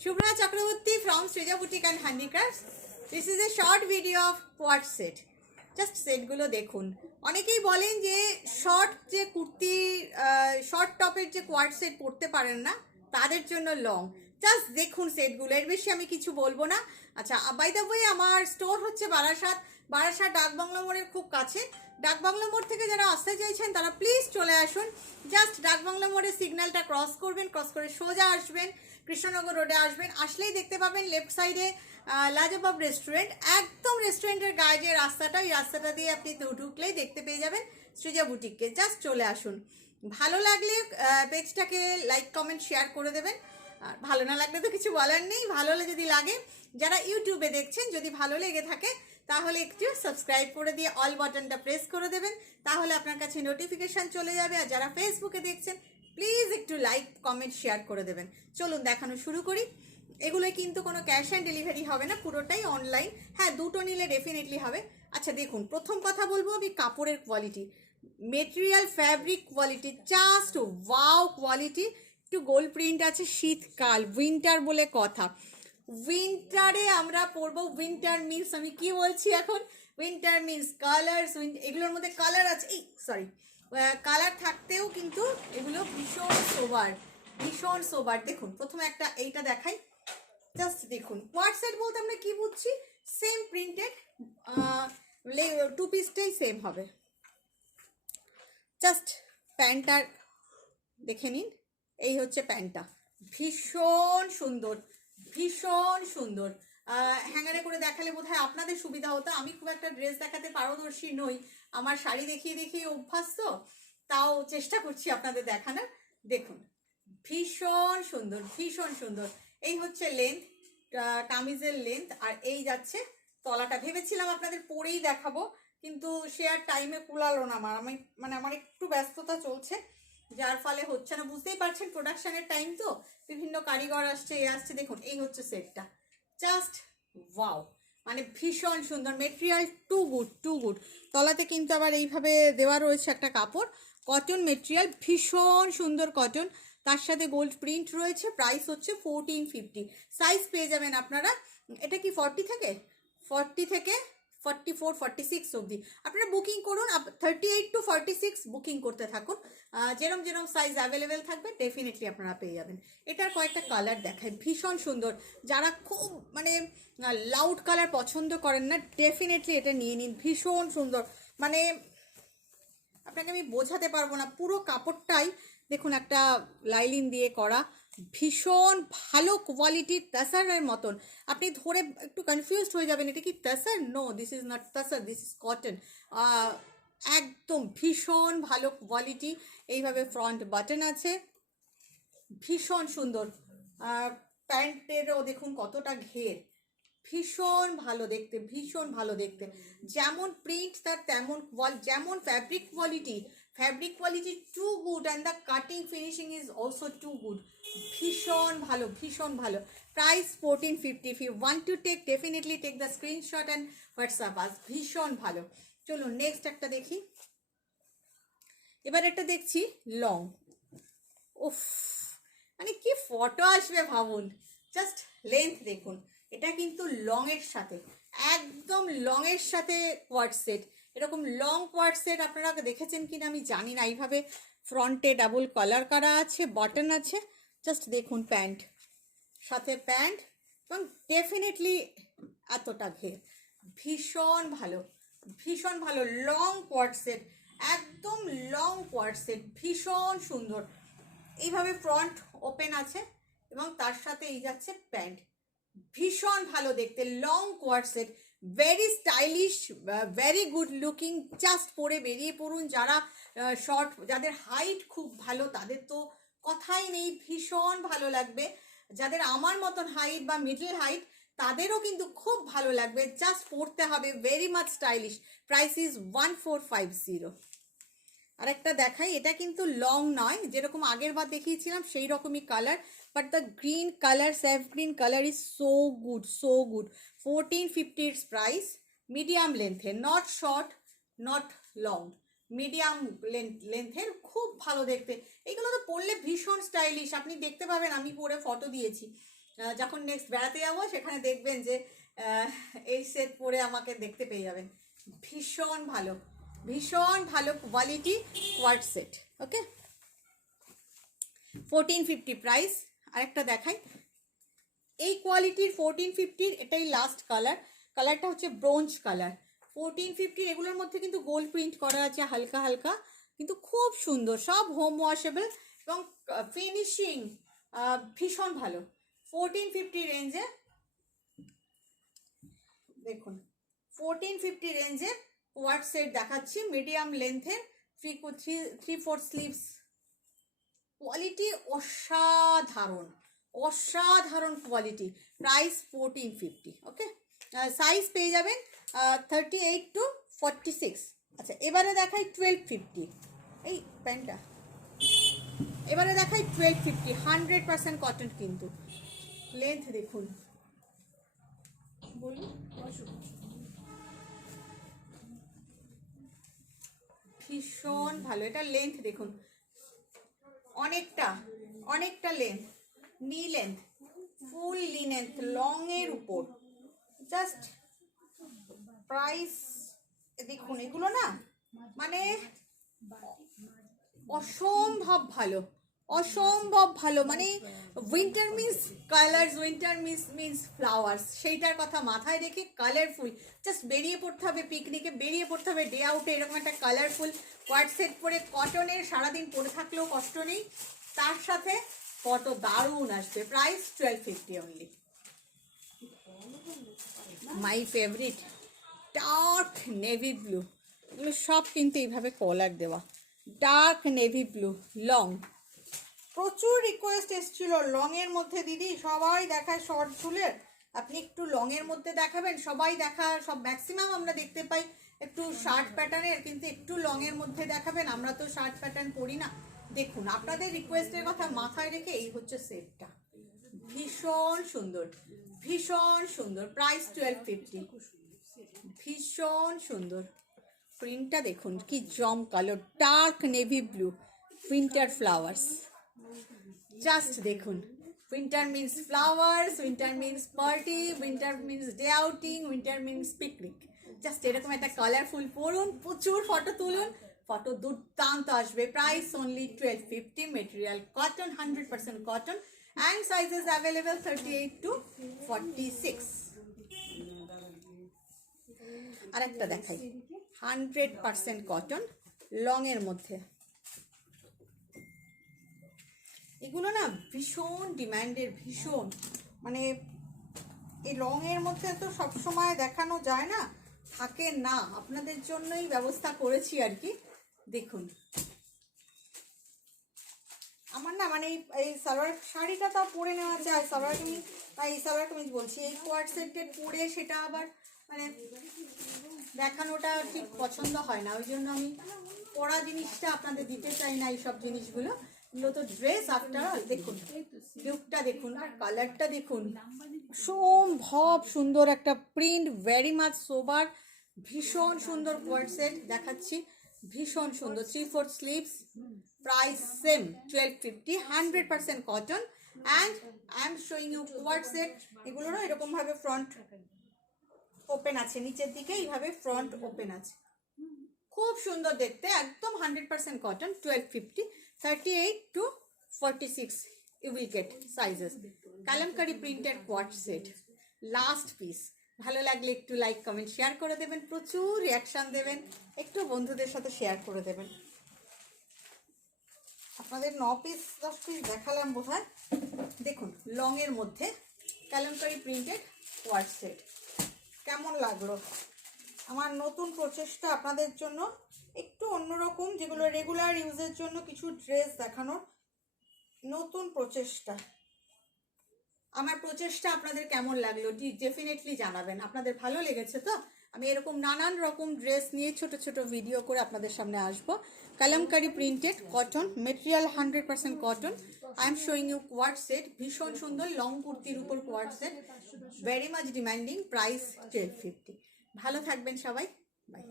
Shubhra Chakraborty from Srija Boutique and Handicrafts. This is a short video of quad set. Just সেটগুলো দেখুন। অনেকেই বলেন যে short যে কুর্তি শর্ট টপের যে কোয়াড সেট পরতে পারেন না তাদের জন্য লং। জাস্ট দেখুন সেটগুলো, এর বেশি আমি কিছু বলবো না। আচ্ছা, বাই দ্য ওয়ে আমার স্টোর হচ্ছে বারাসাত ডাকবাংলো মোড়ের খুব কাছে। ডাকবাংলো মোড় থেকে যারা আসতে চাইছেন তারা প্লিজ চলে আসুন। জাস্ট ডাকবাংলো মোড়ের সিগন্যালটা ক্রস করবেন, ক্রস করে সোজা আসবেন, কৃষ্ণনগর রোডে আসবেন। আসলেই দেখতে পাবেন লেফট সাইডে লাজবাব রেস্টুরেন্ট। একদম রেস্টুরেন্টের গায়ে যে রাস্তাটা, ওই রাস্তাটা দিয়ে আপনি ঢুকলেই দেখতে পেয়ে যাবেন সৃজা বুটিককে। জাস্ট চলে আসুন। ভালো লাগলে পেজটাকে লাইক কমেন্ট শেয়ার করে দেবেন, আর ভালো না লাগলে তো কিছু বলার নেই। ভালো যদি লাগে, যারা ইউটিউবে দেখছেন, যদি ভালো লেগে থাকে তাহলে একটু সাবস্ক্রাইব করে দিয়ে অল বাটনটা প্রেস করে দেবেন, তাহলে আপনার কাছে নোটিফিকেশান চলে যাবে। আর যারা ফেসবুকে দেখছেন প্লিজ একটু লাইক কমেন্ট শেয়ার করে দেবেন। চলুন দেখানো শুরু করি। এগুলো কিন্তু কোনো ক্যাশ অ্যান্ড ডেলিভারি হবে না, পুরোটাই অনলাইন। হ্যাঁ, দুটো নিলে ডেফিনেটলি হবে। আচ্ছা দেখুন, প্রথম কথা বলবো আমি কাপড়ের quality, material fabric quality just wow quality. একটু গোল্ড প্রিন্ট আছে, শীতকাল উইন্টার বলে কথা। উইন্টারে আমরা পরবো, উইন্টার মিন্স আমি কি বলছি এখন, উইন্টার মিন্স কালার্স, এগুলোর মধ্যে কালার আছে, এই সরি কালার থাকতেও কিন্তু এগুলো ভীষণ সোবার। দেখুন প্রথমে একটা এইটা দেখাই, জাস্ট দেখুন। কোয়াড সেট বলতে আমরা কি বুঝছি, সেম প্রিন্টেড টু পিসটাই সেম হবে। জাস্ট প্যান্টটা দেখে নিন, এই হচ্ছে প্যান্টটা, ভীষণ সুন্দর। হ্যাঙ্গারে করে দেখালে বোধহয় আপনাদের সুবিধা হতো। আমি খুব একটা ড্রেস দেখাতে পারদর্শী নই, আমার শাড়ি দেখিয়ে অভ্যাস, তো তাও চেষ্টা করছি আপনাদের দেখানোর। দেখুন ভীষণ সুন্দর। এই হচ্ছে লেন্থ, কামিজের লেন্থ, আর এই যাচ্ছে তলাটা। ভেবেছিলাম আপনাদের পরেই দেখাবো, কিন্তু সে আর টাইমে কুলালো না আমার একটু ব্যস্ততা চলছে, যার ফলে হচ্ছে না। বুঝতেই পারছেন প্রোডাকশনের টাইম তো, বিভিন্ন কারিগর আসছে আসছে। দেখুন এই হচ্ছে সেটটা, জাস্ট ওয়াও, ভীষণ সুন্দর। Material too good. তলাতে কিন্তু আবার এইভাবে দেওয়া রয়েছে একটা কাপড়, কটন মেটেরিয়াল, ভীষণ সুন্দর কটন। তার সাথে গোল্ড প্রিন্ট রয়েছে। প্রাইস হচ্ছে 1450। সাইজ পেয়ে যাবেন আপনারা, এটা কি 40 থেকে 44 46 অবধি আপনারা বুকিং করুন। 38 to 46 বুকিং করতে থাকুন। যেরম সাইজ অ্যাভেলেবেল থাকবে ডেফিনেটলি আপনারা পেয়ে যাবেন। এটার কয়েকটা কালার দেখায়, ভীষণ সুন্দর। যারা খুব লাউড কালার পছন্দ করেন না, ডেফিনেটলি এটা নিয়ে নিন, ভীষণ সুন্দর। আপনাকে আমি বোঝাতে পারবো না, পুরো কাপড়টাই দেখুন একটা লাইলিন দিয়ে করা, ভীষণ ভালো কোয়ালিটির, তাসারের মতন। আপনি ধরে একটু কনফিউজড হয়ে যাবেন, এটা কি tussar? No, this is not tussar, this is cotton. একদম ভীষণ ভালো কোয়ালিটি। এইভাবে ফ্রন্ট বাটন আছে, ভীষণ সুন্দর। প্যান্টেরও দেখুন কতটা ঘের, ভীষণ ভালো দেখতে। যেমন প্রিন্ট তার তেমন যেমন fabric quality too good, and the cutting finishing is also too good. ভীষণ ভালো। Price 1450। If you want to take, definitely take the screenshot and WhatsApp us. ভীষণ ভালো। চলুন নেক্সট একটা দেখি। এবার একটা দেখছি লং। উফ, কি ফটো আসবে ভাবুন। জাস্ট লেন্থ দেখুন, এটা কিন্তু লং এর সাথে, একদম লং এর সাথে কোয়াড সেট। এরকম লং কোয়াড সেট আপনারা দেখেছেন কিনা আমি জানি না। এইভাবে ফ্রন্টে ডাবল কলার করা আছে, বাটন আছে। জাস্ট দেখুন প্যান্ট, সাথে প্যান্ট, এবং ডেফিনেটলি এতটা ঘের, ভীষণ ভালো লং কোয়াড সেট, একদম লং কোয়াড সেট, ভীষণ সুন্দর। এইভাবে ফ্রন্ট ওপেন আছে এবং তার সাথে এই যাচ্ছে প্যান্ট, ভীষণ ভালো দেখতে। Long quad set, very stylish, very good looking. Just পরে বেরিয়ে পড়ুন। যারা শর্ট, যাদের হাইট খুব ভালো তাদের তো কথাই নেই, ভীষণ ভালো লাগবে। যাদের আমার মতন হাইট বা মিডল হাইট তাদেরও কিন্তু খুব ভালো লাগবে। জাস্ট পরতে হবে, very much stylish. Price is 1450। আরেকটা দেখাই, এটা কিন্তু লং নয়, যেরকম আগের বার দেখিয়েছিলাম সেই রকমই colour, but the green colour, safe green colour is so good. 1450 it's price. Medium লেন্থের, not short not long, medium লেন্থের, খুব ভালো দেখতে। এইগুলো তো পরলে ভীষণ স্টাইলিশ, আপনি দেখতে পাবেন, আমি পরে ফটো দিয়েছি। যখন নেক্সট বেড়াতে যাবো সেখানে দেখবেন যে এই সেট পরে আমাকে দেখতে পেয়ে যাবেন। ভীষণ ভালো কোয়ালিটি কোয়ার্ড সেট। ওকে, 1450 প্রাইস। আরেকটা দেখাই এই কোয়ালিটির 1450, এটাই লাস্ট কালারটা হচ্ছে ব্রোঞ্জ কালার। 1450 এগুলোর মধ্যে কিন্তু গোল্ড প্রিন্ট করা আছে হালকা হালকা, কিন্তু খুব সুন্দর, সব হোম ওয়াশেবল এবং ফিনিশিং ভীষণ ভালো। 1450 রেঞ্জে দেখুন, 1450 রেঞ্জে কোয়ার্ড সেট দেখাচ্ছি, মিডিয়াম লেন্থের, 3/4 স্লিভস। কোয়ালিটি অসাধারণ কোয়ালিটি। প্রাইস 1450। ওকে, সাইজ পেয়ে যাবেন 38 to 46। আচ্ছা, এবারে দেখাই 1250। এই প্যান্টটা এবারে দেখাই 1250, 100% কটন, কিন্তু লেন্থ দেখুন, ভীষণ ভালো। এটা লেন্থ দেখুন, অনেকটা লেন্থ, নি লেন্থ, ফুল লেন্থ, লং এর উপর। জাস্ট প্রাইস দেখুন, এগুলো না মানে অসম্ভব ভালো, মানে winter means colours, winter means flowers, সেইটার কথা মাথায় রেখে কালারফুল, জাস্ট বেরিয়ে পড়তে হবে পিকনিকে, বেরিয়ে পড়তে হবে ডে আউটে, এরকম একটা কালারফুল কোয়ার্ড সেট পরে, কটনের, সারাদিন পরে থাকলেও কষ্ট নেই, তার সাথে কত দারুণ আসবে। Price 1250 only. My favourite dark navy blue, এগুলো সব কিন্তু এইভাবে কলার দেওয়া, ডার্ক নেভি ব্লু লং। প্রচুর রিকোয়েস্ট এসেছিল লংয়ের মধ্যে, দিদি সবাই দেখায় শর্ট চুলের, আপনি একটু লংয়ের মধ্যে দেখাবেন। সবাই সব ম্যাক্সিমাম আমরা দেখতে পাই একটু শার্ট প্যাটার্নের, কিন্তু একটু লংয়ের মধ্যে দেখাবেন। আমরা তো শার্ট প্যাটার্ন পরি না। দেখুন, আপনাদের রিকোয়েস্টের কথা মাথায় রেখে এই হচ্ছে সেটটা, ভীষণ সুন্দর। প্রাইস 1250, ভীষণ সুন্দর। প্রিন্টটা দেখুন কি জমকালো, dark navy blue, winter flowers. Just দেখুন, winter means flowers, winter means party, winter means day outing, winter means picnic. Just এরকম একটা কালারফুল পরুন, প্রচুর ফটো তুলুন, ফটো দুর্দান্ত আসবে। Price only 1250, material cotton, 100% cotton, and sizes available 38 to 46। আরেকটা দেখাই 100% কটন, লং এর মধ্যে। এগুলো না ভীষণ ডিমান্ডের, ভীষণ, মানে এই লং এর মধ্যে তো সবসময় দেখানো যায় না, থাকে না, আপনাদের জন্যই ব্যবস্থা করেছি আর কি। দেখুন, আমার না মানে এই সালোয়ার শাড়িটা তা পরে নেওয়া যায়, সালোয়ার কামিজ বলছি, এই কোয়ার্ড সেটের পরে সেটা আবার মানে দেখানোটা ঠিক পছন্দ হয় না, ওই জন্য আমি পরা জিনিসটা আপনাদের দিতে চাই না। এইসব জিনিসগুলো তো ড্রেস আপনারা দেখুন, লুকটা দেখুন আর কালারটা দেখুন, সম্ভব সুন্দর একটা প্রিন্ট, ভেরি মাচ সোবার, ভীষণ সুন্দর কোয়ার্ড সেট দেখাচ্ছি, ভীষণ সুন্দর। 3/4 sleeves, price same 1250, 100% cotton, and I am showing you coord set. এগুলোরও এরকমভাবে ফ্রন্ট ওপেন আছে, নিচের দিকে এইভাবে ফ্রন্ট ওপেন আছে, খুব সুন্দর দেখতে, একদম 100% cotton. 1250, 38 to 46 you will get sizes। Kalamkari প্রিন্টের কোয়ার্ড সেট, লাস্ট পিস। ভালো লাগলে একটু লাইক কমেন্ট শেয়ার করে দেবেন, প্রচুর রিয়াকশান দেবেন, একটু বন্ধুদের সাথে শেয়ার করে দেবেন। আপনাদের 9 পিস 10 পিস দেখালাম বোধহয়। দেখুন, লং এর মধ্যে কালামকারি প্রিন্টেড কোয়ার্ড সেট, কেমন লাগলো আমার নতুন প্রচেষ্টা আপনাদের জন্য, একটু অন্যরকম, যেগুলো রেগুলার ইউজের জন্য কিছু ড্রেস দেখানোর নতুন প্রচেষ্টা। আমার প্রচেষ্টা আপনাদের কেমন লাগলো ডেফিনেটলি জানাবেন। আপনাদের ভালো লেগেছে তো? আমি এরকম নানান রকম ড্রেস নিয়ে ছোট ছোট ভিডিও করে আপনাদের সামনে আসবো। Kalamkari printed cotton, material 100% cotton. I am showing you coord set, ভীষণ সুন্দর লং কুর্তির উপর coord set, very much demanding. Price 1250। ভালো থাকবেন সবাই, বাই।